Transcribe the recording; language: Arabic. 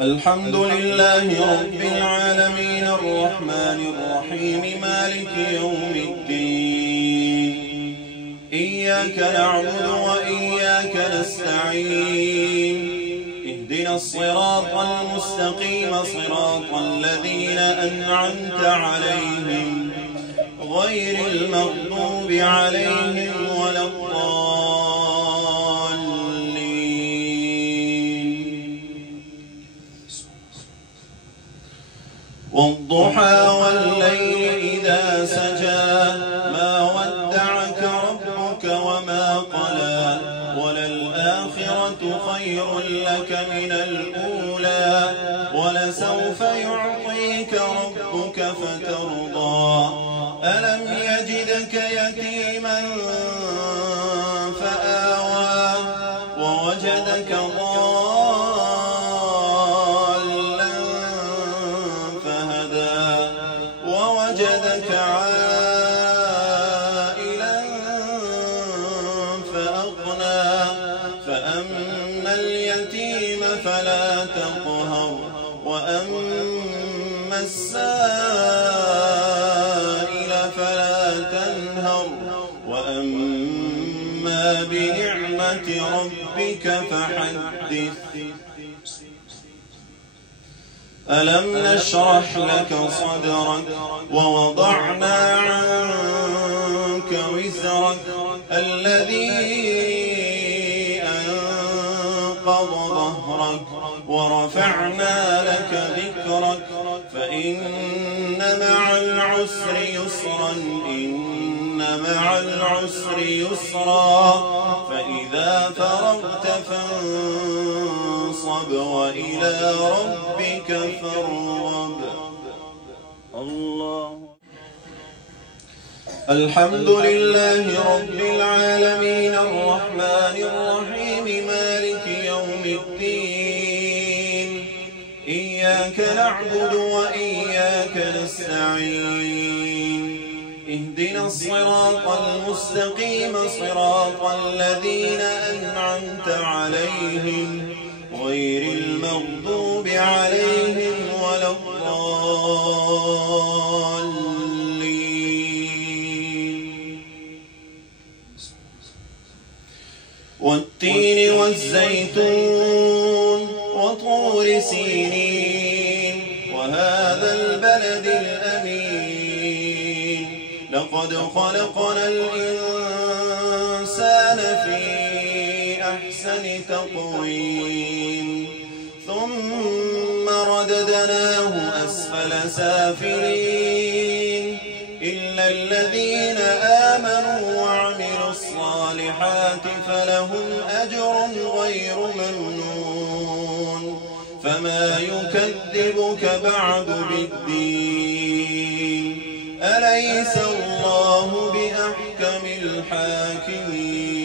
الحمد لله رب العالمين الرحمن الرحيم مالك يوم الدين إياك نعبد وإياك نستعين اهدنا الصراط المستقيم صراط الذين أنعمت عليهم غير المغضوب عليهم ولا الضالين والضحى والليل إذا سجى ما ودعك ربك وما قلى وللآخرة خير لك من الأولى ولسوف يعطيك ربك فترضى ألم يجدك يتيما فآوى ووجدك ضالا فهدى ووجدك عائلا فأغنى فأما اليتيم فلا تقهر وأما السائل فلا تنهر وأما بنعمة ربك فحدث ألم نشرح لك صدرك ووضعنا عنك وزرك الذي أنقض ظهرك ورفعنا لك ذكرك فإن مع العسر يسرا إن مع العسر يسرا فإذا فرغت فانصب وإلى ربك فارغب الله. الحمد لله رب العالمين الرحمن الرحيم مالك يوم الدين إياك نعبد وإياك نستعين اهدنا الصراط المستقيم صراط الذين أنعمت عليهم غير المغضوب عليهم ولا الضالين والتين والزيتون وطور سينين وهذا البلد الأمين لقد خلقنا الإنسان في أحسن تقويم ثم رددناه أسفل سافلين إلا الذين آمنوا وعملوا الصالحات فلهم أجر غير ممنون فما يكذبك بعد بالدين أليس الله بأحكم الحاكمين